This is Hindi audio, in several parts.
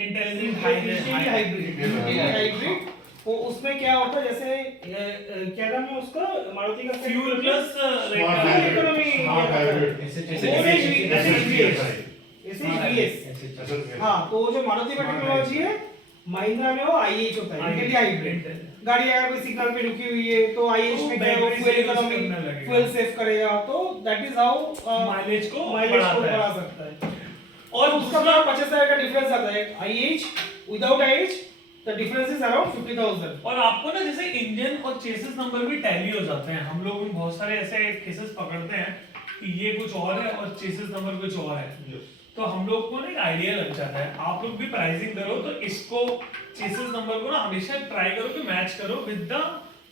Intelligent hybrid. वो उसमें क्या होता है, जैसे क्या नाम है उसका, मारुति का फ्यूल प्लस इकोनॉमी, हाँ। तो जो मारुति में टेक्नोलॉजी है, महिंद्रा में वो IH होता है, इंटेली हाइब्रिड। गाड़ी अगर कोई सिग्नल पे रुकी हुई है तो IH में क्या है, वो फ्यूल इकोनॉमी, फ्यूल सेव करेगा, तो दैट इज हाउ माइलेज को बढ़ा सकता है। और उसका 50,000 का डिफरेंस आता है। IH without IH the difference is around 50,000। और आपको ना जैसे इंजन और चेसिस नंबर भी टैली हो जाते हैं। हम लोग बहुत सारे ऐसे केसेस पकड़ते हैं कि ये कुछ और है और चेसिस नंबर कुछ और है, तो हम लोग को ना एक आइडिया लग जाता है। आप लोग भी प्राइसिंग करो तो इसको चेसिस नंबर को ना हमेशा ट्राई करो कि मैच करो विद द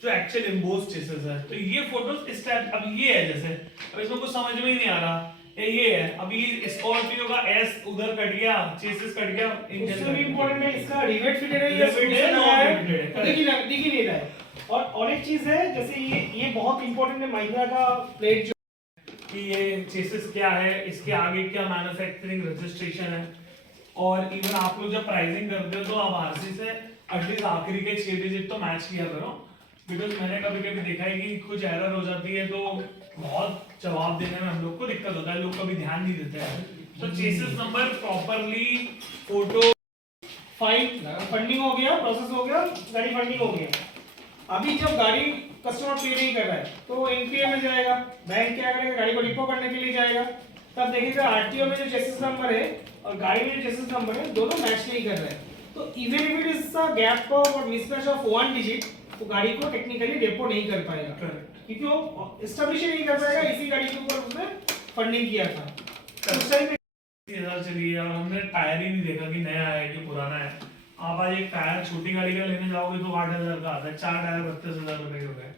जो एक्चुअल एम्बोस चेसिस है। तो ये फोटोज इस टाइप, अब ये है जैसे, अब इसमें कुछ समझ में ही नहीं आ रहा, ये है अभी स्कॉर्पियो का एस उधर कट गया, चेसिस कट गया, उससे भी इंपॉर्टेंट है इसका रिवेट फिटेड है या रिवेट है, नॉन रिवेटेड है, दिख ही नहीं रहा है। और एक चीज है, जैसे ये बहुत इंपॉर्टेंट है, महिंद्रा का प्लेट जो कि ये चेसिस क्या है, इसके आगे क्या मैन्युफैक्चरिंग रजिस्ट्रेशन है। और इवन आप लोग जब प्राइसिंग करते हो तो आप आरसी से एटलीस्ट आखिरी के 6 डिजिट तो मैच किया करो, बिकॉज मैंने कभी कभी देखा है कि कुछ एरर हो जाती है तो बहुत जवाब देने में हम लोग को दिक्कत होता है, लोग कभी ध्यान नहीं देते हैं। तो chassis number properly, photo, funding हो गया, प्रोसेस हो गया, गाड़ी फंडिंग हो गया। अभी जब गाड़ी कस्टमर पे नहीं कर रहा है तो एनपीए में जाएगा, बैंक क्या करेगा, गाड़ी को डिपो करने के लिए जाएगा, तब देखेगा आरटीओ में जो चेसिस नंबर है और गाड़ी में जो चेसिस नंबर है दोनों मैच नहीं कर रहे हैं। तो even if it is a gap of और मिसमैच ऑफ 1 डिजिट, तो गाड़ी को टेक्निकली डिपो नहीं कर पाएगा, क्योंकि वो एस्टैब्लिश नहीं कर पाएगा इसी गाड़ी के ऊपर उसने फंडिंग किया था। तो उस टाइम चलिए, और हमने टायर ही नहीं देखा कि नया है कि पुराना है। आप आज एक टायर छोटी गाड़ी का लेने जाओगे तो 8,000 का आता है, 4 टायर 32,000 रुपए हो गए।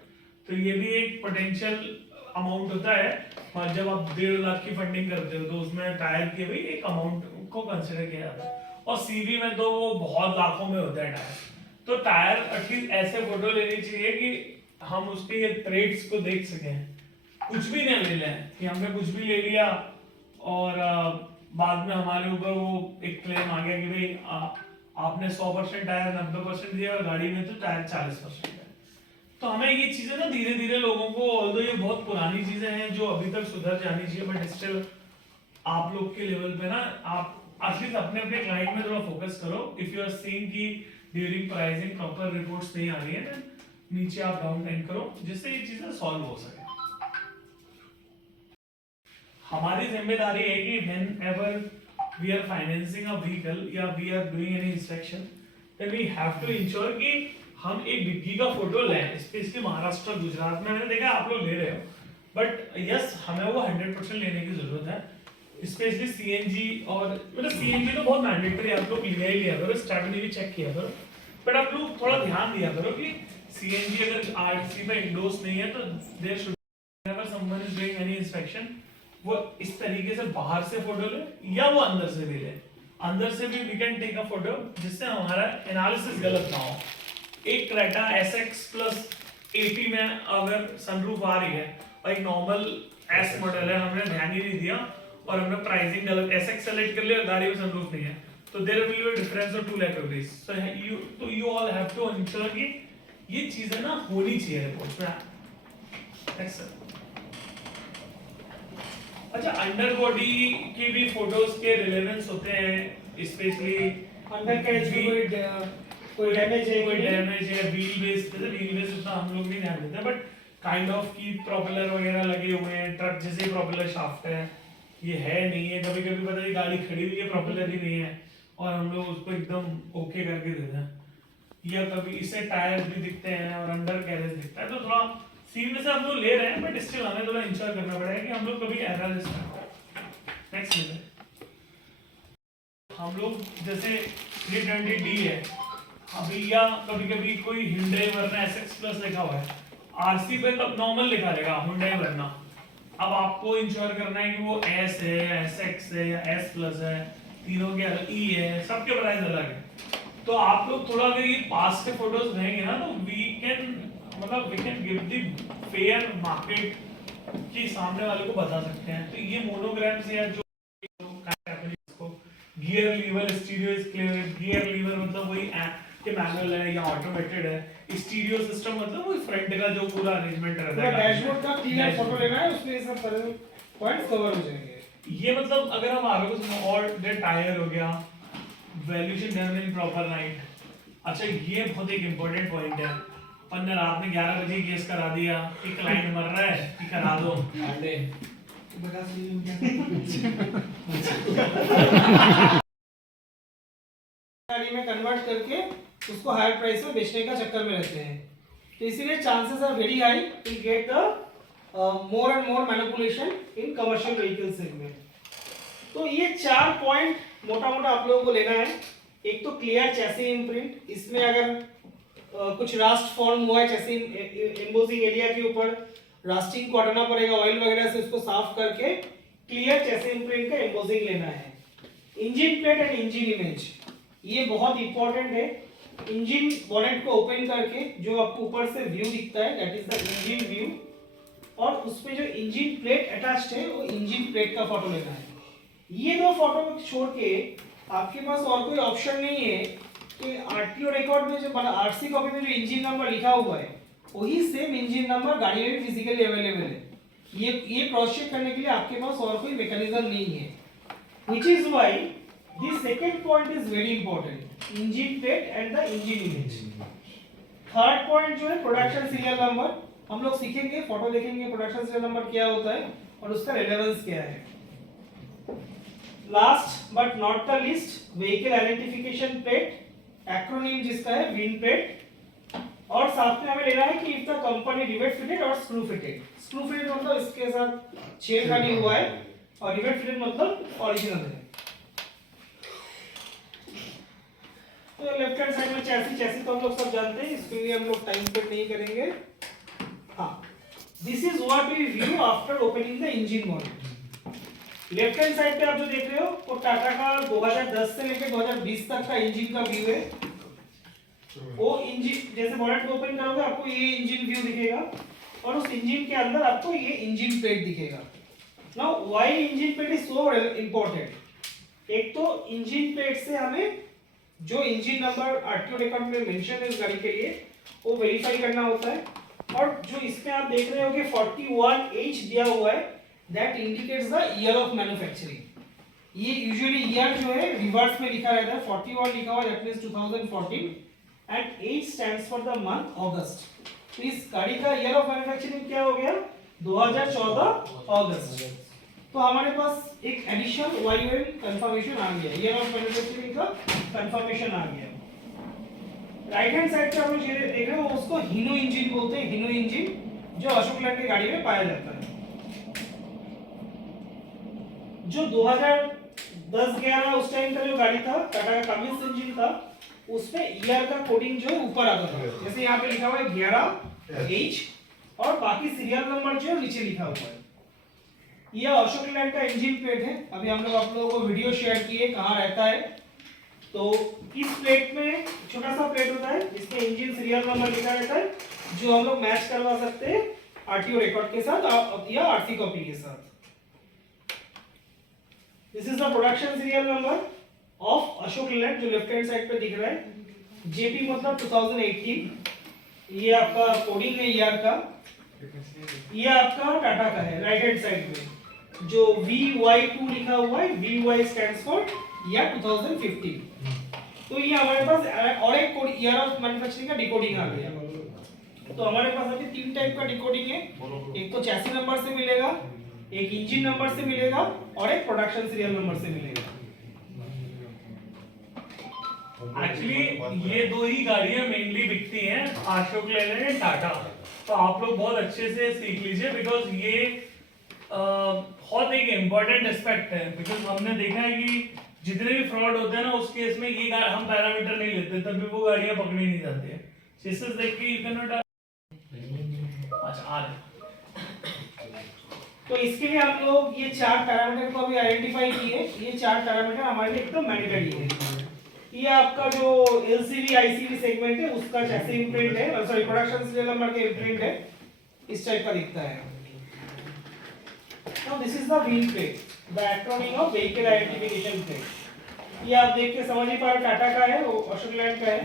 तो ये भी एक पोटेंशियल अमाउंट होता है। और जब आप 1.5 लाख की फंडिंग करते हो तो उसमें टायर के भी एक अमाउंट को कंसिडर किया जाता है। और सीवी में तो वो बहुत लाखों में होता है टायर। तो टायर एटलीस्ट ऐसे फोटो लेनी चाहिए कि हम उसके ट्रेड्स को देख सकें, कुछ भी नहीं ले लें कि हमने कुछ भी ले लिया और बाद में हमारे ऊपर वो एक क्लेम आ गया कि भाई आपने 100% टायर 90% दिया और गाड़ी में तो टायर 40% है। तो हमें ये चीजें ना धीरे धीरे लोगों को, ऑल्दो ये बहुत पुरानी चीजें हैं जो अभी तक सुधर जानी चाहिए, बट स्टिल आप लोग के लेवल पे ना आप एटलीस्ट अपने अपने क्लाइंट में थोड़ा फोकस करो। इफ यू आर सीइंग कि ड्यूरिंग प्राइसिंग प्रॉपर रिपोर्ट्स नहीं आ रही है, नीचे आप डाउन टाइम करो जिससे ये चीजें सॉल्व हो सके। हमारी जिम्मेदारी है कि whenever we are financing a vehicle या we are doing any inspection, then we have to ensure कि हम एक डिग्गी का फोटो लें, स्पेशली महाराष्ट्र गुजरात में मैंने देखा आप लोग ले रहे हो, बट यस हमें वो 100% लेने की जरूरत है। स्पेशली सीएनजी, और मतलब सीएनजी तो बहुत मैंडेटरी है, आप लोग लिया करो, स्टेपनी भी चेक किया करो, बट आप लोग थोड़ा ध्यान दिया करो कि सीएनजी अगर आरसी में इंडोर्स नहीं है तो there should whenever someone is doing any inspection वो इस तरीके से बाहर से फोटो ले या वो अंदर से भी ले। अंदर से भी we can take a photo जिससे हमारा एनालिसिस गलत ना हो। एक क्रेटा SX प्लस 80 में अगर सनरूफ आ रही है और एक नॉर्मल S मॉडल है, हमने ध्यान ही नहीं दिया और हमने प्राइसिंग गलत SX सेलेक्ट कर लिया, गाड़ी में सनरूफ नहीं है, तो there will be a difference of 2 lakh rupees. So you all have to ensure कि ये चीजें ना होनी चाहिए रिपोर्ट में। अच्छा, अंडर बॉडी के भी फोटोज के रिलेवेंस होते हैं, स्पेशली अंडर कैच में कोई डैमेज है, व्हील बेस, जैसे व्हील बेस उतना हम लोग नहीं ध्यान देते, बट काइंड ऑफ की प्रोपेलर वगैरह लगे हुए हैं, ट्रक जैसे प्रोपेलर शाफ्ट है, ये है नहीं है, कभी कभी पता है गाड़ी खड़ी हुई है प्रोपेलर ही नहीं है और हम लोग उसको एकदम ओके करके देते हैं, या कभी इससे टायर भी दिखते हैं और अंडर कैरेज दिखता है। तो थोड़ा सीन में से हम लोग ले रहे हैं, बट स्टिल हमें थोड़ा इंश्योर करना पड़ेगा कि हम लोग कभी एरर नेक्स्ट में हम लोग जैसे 320D है अभी, या कभी कभी कोई Hyundai Verna SX प्लस लिखा हुआ है, आरसी पे तब नॉर्मल लिखा रहेगा Hyundai Verna। अब आपको इंश्योर करना है कि वो S है या SX है या S प्लस है, तीनों के अलग E है, सबके प्राइस अलग है। तो आप लोग थोड़ा अगर ये पास के फोटोज रहेंगे ना तो we can give the fair market की सामने वाले को बता सकते हैं। तो ये मोनोग्राम्स या जो gear lever stereo is clear, gear lever मतलब वही के मैनुअल है या ऑटोमेटेड है, स्टीरियो सिस्टम मतलब वही फ्रंट का जो पूरा अरेंजमेंट रहता है, डैशबोर्ड का क्लियर फोटो लेना है, उसमें ये सब पॉइंट्स कवर हो जाएंगे। ये मतलब अगर हम आगे कुछ और दे टायर हो गया, valuation done in proper right. अच्छा ये बहुत एक इम्पोर्टेंट पॉइंट है, अपन ने रात में 11 बजे केस करा दिया कि क्लाइंट मर रहा है कि करा दो, गाड़ी में कन्वर्ट करके उसको हायर प्राइस में बेचने का चक्कर में रहते हैं। तो इसीलिए chances are very high to get the more and more manipulation in commercial vehicle segment. तो ये 4 पॉइंट मोटा मोटा आप लोगों को लेना है। एक तो क्लियर चैसी इम्प्रिंट, इसमें अगर कुछ रास्ट फॉर्म हुआ है चैसी एम्बोसिंग एरिया के ऊपर, रास्टिंग को हटाना पड़ेगा ऑयल वगैरह से, उसको साफ करके क्लियर चैसी इम्प्रिंट का एम्बोसिंग लेना है। Engine plate and engine image, ये बहुत इंपॉर्टेंट है। इंजन बॉनेट को ओपन करके जो आपको ऊपर से व्यू दिखता है that is the engine view, और उसमें जो इंजन प्लेट अटैच्ड है वो इंजन प्लेट का फोटो लेना है। ये दो फोटो छोड़ के आपके पास और कोई ऑप्शन नहीं है कि आरटीओ रिकॉर्ड में जो आरसी कॉपी में जो इंजन नंबर लिखा हुआ है वही सेम इंजन नंबर गाड़ी में भी फिजिकली अवेलेबल है। ये क्रॉस चेक करने के लिए आपके पास और कोई मैकेनिज्म नहीं है, which is why this second point is very important, engine plate and the engine image. Third point जो है प्रोडक्शन सीरियल नंबर, हम लोग सीखेंगे, फोटो देखेंगे प्रोडक्शन सीरियल नंबर क्या होता है और उसका रेलेवेंस क्या है। Last but not the list, vehicle identification plate, acronym जिसका है विन प्लेट, और साथ में हमें लेना है कि if the company rivet fitted और स्क्रू फिटेड। स्क्रू फिटेड मतलब इसके साथ छेड़खानी हुआ है और रिवेट फिटेड मतलब ओरिजिनल है। तो लेफ्ट हैंड साइड में चैसी तो हम लोग सब जानते हैं, इसके लिए हम लोग टाइम स्पेंड नहीं करेंगे। हाँ, this is what we view after opening the engine body. Left hand side पे आप जो देख रहे हो वो टाटा का 2010 से लेकर 2020 तक का इंजन का व्यू है। वो इंजन जैसे बॉनेट को ओपन करोगे आपको ये इंजन व्यू दिखेगा और उस इंजन के अंदर आपको ये इंजन प्लेट दिखेगा। Now why engine plate is so important, एक तो इंजन प्लेट से हमें जो इंजन नंबर आरटीओ रिकॉर्ड में मेंशन है इस गाड़ी के लिए वो वेरीफाई करना होता है। और जो इसमें आप देख रहे हो कि 41H दिया हुआ है that indicates the year of manufacturing. ये यूजुअली ईयर जो है रिवर्स में लिखा रहता है, 41 लिखा हुआ है that means 2014 and H stands for the month August. तो इस गाड़ी का ईयर ऑफ मैन्युफैक्चरिंग क्या हो गया 2014 अगस्त। तो हमारे पास एक एडिशनल वाईओएम कंफर्मेशन आ गया, ईयर ऑफ मैन्युफैक्चरिंग का कंफर्मेशन आ गया। राइट हैंड साइड पे आप लोग देख रहे हो उसको हीनो इंजन बोलते हैं, हीनो इंजन जो अशोक लैंड की गाड़ी में पाया जाता है। जो 2010-11 उस टाइम का जो गाड़ी था टाटा का कमिंस इंजन था उसमें ईयर का कोडिंग जो है ऊपर आता था, जैसे यहाँ पे लिखा हुआ है 11H और बाकी सीरियल नंबर जो है नीचे लिखा हुआ है। ये अशोक लैंड का इंजन प्लेट है। अभी हम लोग आप लोगों को वीडियो शेयर किए कहाँ रहता है। तो इस प्लेट में छोटा सा प्लेट होता है जिसमें इंजन सीरियल नंबर लिखा रहता है जो हम लोग मैच करवा सकते हैं आरटीओ रिकॉर्ड के साथ या आरसी कॉपी के साथ। This is the production serial number of Ashok land जो लेफ्ट हैंड साइड पे दिख रहा है। जेपी मतलब 2018, ये आपका कोडिंग है ईयर का। ये आपका टाटा का है राइट हैंड साइड में जो VY2 लिखा हुआ है, VY स्टैंड्स फॉर ईयर 2015। तो ये हमारे पास और एक कोड ईयर ऑफ मैन्युफैक्चरिंग का डिकोडिंग आ गया। तो हमारे पास अभी 3 टाइप का डिकोडिंग है, एक तो चैसी नंबर से मिलेगा, एक इंजन नंबर से मिलेगा और एक प्रोडक्शन सीरियल नंबर से मिलेगा। एक्चुअली ये दो ही गाड़ियां मेनली बिकती हैं, अशोक लेलैंड एंड टाटा। तो आप लोग बहुत अच्छे से सीख लीजिए बिकॉज ये बहुत एक इम्पोर्टेंट एस्पेक्ट है। बिकॉज हमने देखा है कि जितने भी फ्रॉड होते हैं ना उस केस में ये हम पैरामीटर नहीं लेते तभी वो गाड़ियां पकड़ी नहीं जाती है। चेसेस देख के यू कैन नॉट। अच्छा आ रहे। तो इसके लिए हम लोग ये 4 पैरामीटर को अभी आइडेंटिफाई किए। ये 4 पैरामीटर हमारे लिए एकदम मैंडेटरी है। ये आपका जो एलसीवी आईसीवी सेगमेंट है उसका चैसी इम्प्रिंट है, सॉरी प्रोडक्शन सीरियल नंबर के इम्प्रिंट है, इस टाइप का दिखता है। Now this is the wheel plate, the acronym of vehicle identification plate. ये आप देख के समझ ही पा रहे टाटा का है, वो अशोक लैंड का है।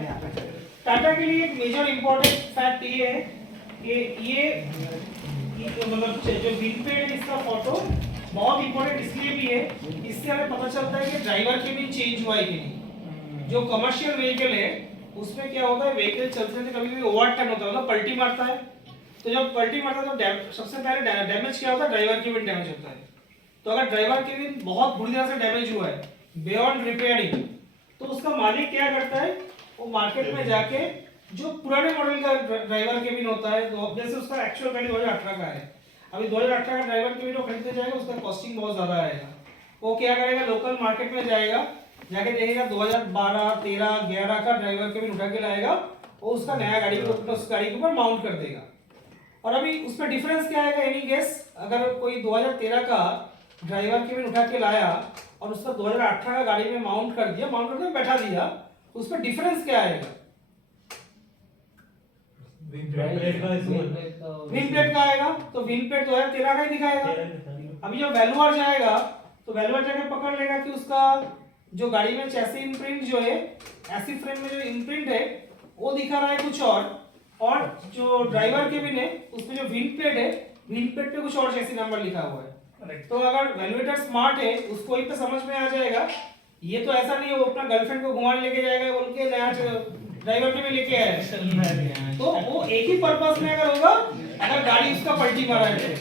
टाटा के लिए एक मेजर इंपॉर्टेंट फैक्ट ये है कि ये मतलब जो व्हील पेड है इसका फोटो बहुत इंपॉर्टेंट इसलिए भी है, इससे हमें पता चलता है कि ड्राइवर के भी चेंज हुआ है कि नहीं। जो कमर्शियल व्हीकल है उसमें क्या होता है, व्हीकल चलते थे कभी कभी ओवर टर्न होता है, मतलब पलटी मारता है। तो जब पलटी मारता है तो सबसे पहले डैमेज क्या होता है, ड्राइवर केबिन डैमेज होता है। तो अगर ड्राइवर केबिन बहुत बुरी तरह से डैमेज हुआ है बियॉन्ड रिपेयरिंग, तो उसका मालिक क्या करता है, वो मार्केट में जाके जो पुराने मॉडल का ड्राइवर केबिन होता है, तो जैसे उसका एक्चुअल गाड़ी 2018 का है, अभी 2018 का ड्राइवर केबिन वो खरीदने जाएगा, उसका कॉस्टिंग बहुत ज्यादा आएगा। वो क्या करेगा, लोकल मार्केट में जाएगा, जाके देखेगा 2012, 13, 11 का ड्राइवर केबिन उठा के लाएगा, वो उसका नया गाड़ी को उस गाड़ी के ऊपर माउंट कर देगा। और अभी उसमें डिफरेंस क्या आएगा, एनी गेस? अगर कोई 2013 का ड्राइवर केबिन उठा के लाया और उसका 2018 का गाड़ी में माउंट कर दिया, माउंट करके बैठा दिया, उसमें डिफरेंस क्या आएगा? विंग प्लेट का आएगा, तो विंग प्लेट 2013 का ही दिखाएगा। अभी जब वैल्यूअर जाएगा तो वैल्यूअर जाके पकड़ लेगा कि उसका जो गाड़ी में चैसी इम्प्रिंट जो है, ऐसी फ्रेम में जो इम्प्रिंट है वो दिखा रहा है कुछ और जो ड्राइवर केबिन है उसमें जो विंग प्लेट है, विंग प्लेट पे कुछ और चैसी नंबर लिखा हुआ है। तो अगर वैल्यूएटर स्मार्ट है उसको एक तो समझ में आ जाएगा, ये तो ऐसा नहीं है वो अपना गर्लफ्रेंड को घुमाने लेके जाएगा बोल के नया ड्राइवर के में लेके आया। तो वो एक ही पर्पस में अगर होगा, अगर गाड़ी उसका पलटी मारा है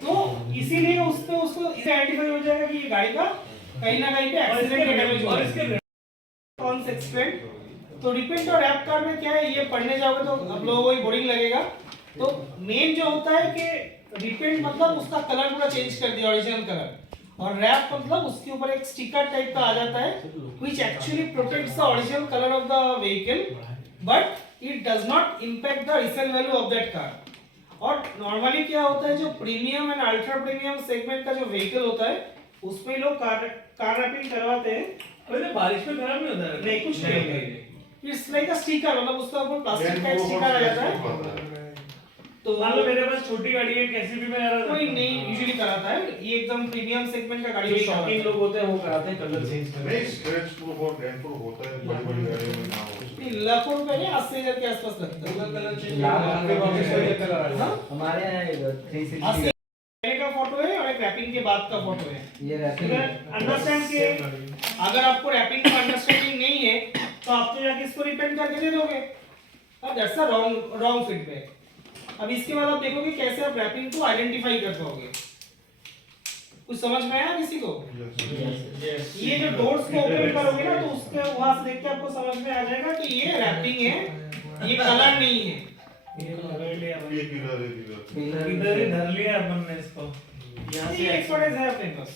तो इसीलिए उसको इसे आइडेंटिफाई हो जाएगा कि ये गाड़ी का कहीं ना कहीं पे एक्सीडेंट या डैमेज हुआ है। कौन से एक्सपेंड तो रिपेंट और रैप कार में क्या है, ये पढ़ने जाओगे तो आप लोगों को बोरिंग लगेगा। तो मेन जो होता है कि रिपेंट मतलब उसका कलर पूरा चेंज कर दिया, ओरिजिनल कलर, और रैप मतलब उसके ऊपर एक स्टिकर टाइप का आ जाता है which actually protects the original color of the vehicle but it does not impact the resale value of that car। और नॉर्मली क्या होता है, जो premium and ultra premium segment का जो व्हीकल होता है उसमें लोग कार रैपिंग करवाते हैं। अरे बारिश में खराब नहीं होता है? नहीं, कुछ नहीं, इट्स लाइक अ स्टिकर, मतलब उसका ऊपर प्लास्टिक का स्टिकर आ जाता है। तो मान लो मेरे पास छोटी गाड़ी है, कैसी भी मैं कोई नहीं यूजुअली कराता है, ये एकदम प्रीमियम सेगमेंट का गाड़ी जो नहीं शॉकिंग लोग होते हैं वो कराते हैं कलर चेंज करते नहीं, स्क्रैच प्रूफ और डेंट प्रूफ होता है बड़ी बड़ी गाड़ियों में ना हो। नहीं, लाखों रुपए नहीं, 80,000 के आसपास लगता है। कलर चेंज हमारे यहाँ 360 पहले का फोटो है और एक रैपिंग के बाद का फोटो है। ये रैपिंग अंडरस्टैंड के अगर आपको रैपिंग का अंडरस्टैंडिंग नहीं है तो आप तो जाके इसको रिपेंट करके दे दोगे, दैट्स अ रॉन्ग फीडबैक। अब इसके बाद आप देखोगे कैसे आप रैपिंग को आइडेंटिफाई कर पाओगे। कुछ समझ में आया किसी को? ये जो डोर्स को ओपन करोगे ना तो उसके वहां से देख के आपको समझ में आ जाएगा कि ये रैपिंग है, ये कलर नहीं है। ये किधर है इधर ही धर लिया अपन ने इसको, यहाँ से एक्सपर्टाइज है अपने पास।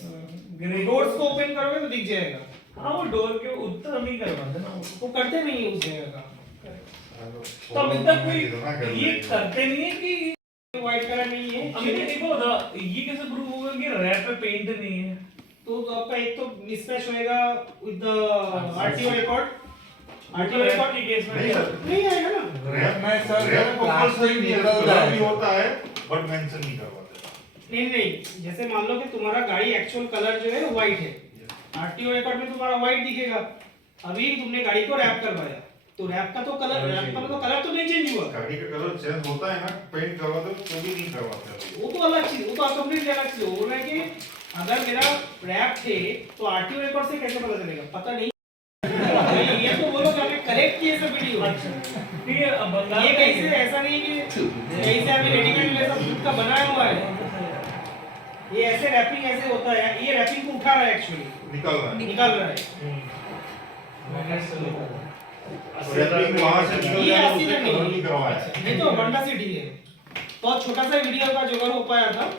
डोर्स को ओपन करोगे तो दिख जाएगा। हाँ, वो डोर के उत्तर नहीं करवाते ना वो करते नहीं है उस जगह का। तो अभी तक कोई ये करते नहीं है कि व्हाइट कलर नहीं है। अभी देखो ये कैसे प्रूव होगा कि रैप पे पेंट नहीं है? तो आपका एक तो मिसमैच होएगा with the RTO record. RTO record के केस में नहीं आएगा ना। रैप सर कंपल्सरी नहीं होता है बट मेंशन नहीं करवाते। नहीं, जैसे मान लो कि तुम्हारा गाड़ी एक्चुअल कलर जो है व्हाइट है, आरटीओ रिकॉर्ड में तुम्हारा व्हाइट दिखेगा। अभी तुमने गाड़ी को रैप करवाया तो रैप का तो कलर, रैप का तो कलर तो नहीं चेंज हुआ। गाड़ी का कलर चेंज होता है ना, पेंट करवाते तो भी नहीं करवाते। वो तो अलग चीज, वो तो कंप्लीटली अलग चीज। वो है कि अगर मेरा रैप थे तो आरटीओ रिकॉर्ड से कैसे पता चलेगा? पता नहीं। ये तो बोलो कि आपने करेक्ट किया सब वीडियो। ठीक है, अब बंगाल ये कैसे, ऐसा नहीं कि कैसे अभी रेडीमेड ले सब खुद का बनाया हुआ है। ये ऐसे रैपिंग ऐसे होता है, ये रैपिंग को उठा रहा है एक्चुअली, निकाल रहा है। रैपिंग वहां से निकल ये जाए असली उससे नहीं कलर नहीं करवाया। ये तो होंडा सिटी है, बहुत छोटा सा वीडियो का जुगाड़ हो पाया था।